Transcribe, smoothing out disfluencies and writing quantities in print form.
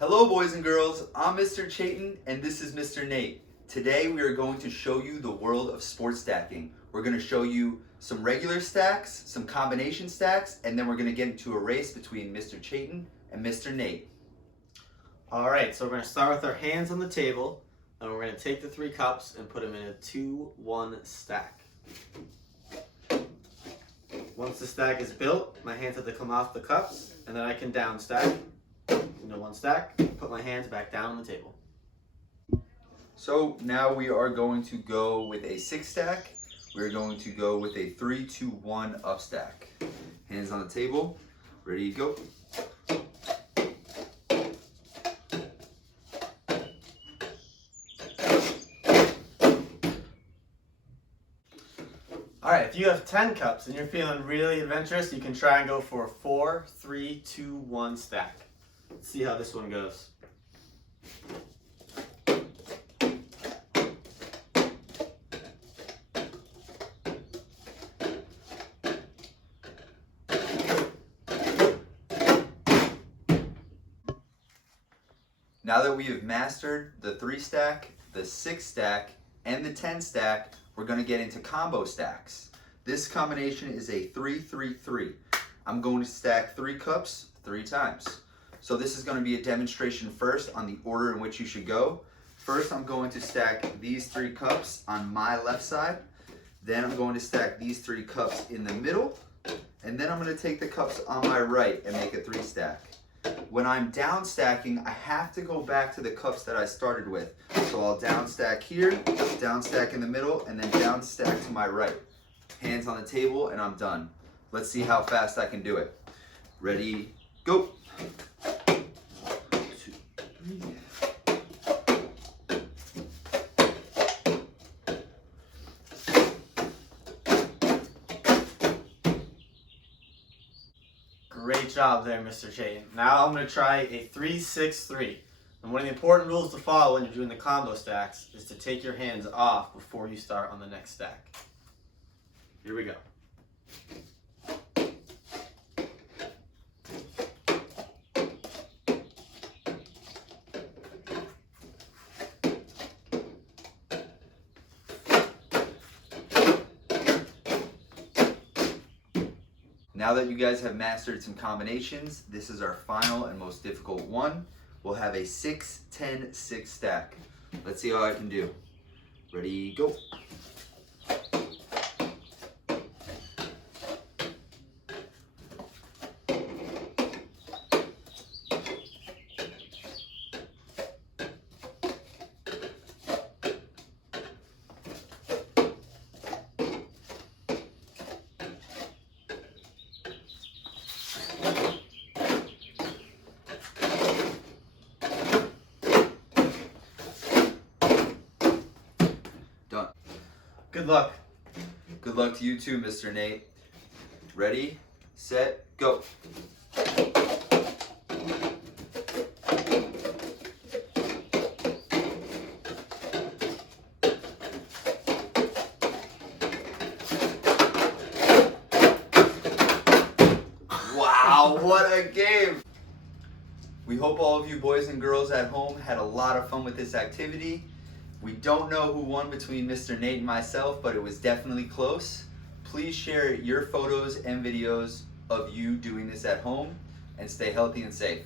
Hello boys and girls, I'm Mr. Chaitin and this is Mr. Nate. Today we are going to show you the world of sports stacking. We're going to show you some regular stacks, some combination stacks, and then we're going to get into a race between Mr. Chaitin and Mr. Nate. Alright, so we're going to start with our hands on the table, and we're going to take the 3 cups and put them in a 2-1 stack. Once the stack is built, my hands have to come off the cups, and then I can down stack into 1 stack, put my hands back down on the table. So now we are going to go with a 6 stack. We're going to go with a 3-2-1 up stack. Hands on the table, ready to go. Alright, if you have 10 cups and you're feeling really adventurous, you can try and go for a 4-3-2-1 stack. Let's see how this one goes. Now that we have mastered the 3 stack, the 6 stack, and the 10 stack, we're going to get into combo stacks. This combination is a 3-3-3. I'm going to stack 3 cups 3 times. So this is going to be a demonstration first on the order in which you should go. First, I'm going to stack these 3 cups on my left side. Then I'm going to stack these 3 cups in the middle. And then I'm going to take the cups on my right and make a 3 stack. When I'm down stacking, I have to go back to the cups that I started with. So I'll down stack here, down stack in the middle, and then down stack to my right. Hands on the table, and I'm done. Let's see how fast I can do it. Ready, go. 1, 2, 3. Great job there, Mr. Chaitin. Now I'm going to try a 3-6-3. And one of the important rules to follow when you're doing the combo stacks is to take your hands off before you start on the next stack. Here we go. Now that you guys have mastered some combinations, this is our final and most difficult one. We'll have a 6-10-6 stack. Let's see how I can do. Ready, go. Done. Good luck. Good luck to you too, Mr. Nate. Ready, set, go. Wow, what a game! We hope all of you boys and girls at home had a lot of fun with this activity. We don't know who won between Mr. Nate and myself, but it was definitely close. Please share your photos and videos of you doing this at home, and stay healthy and safe.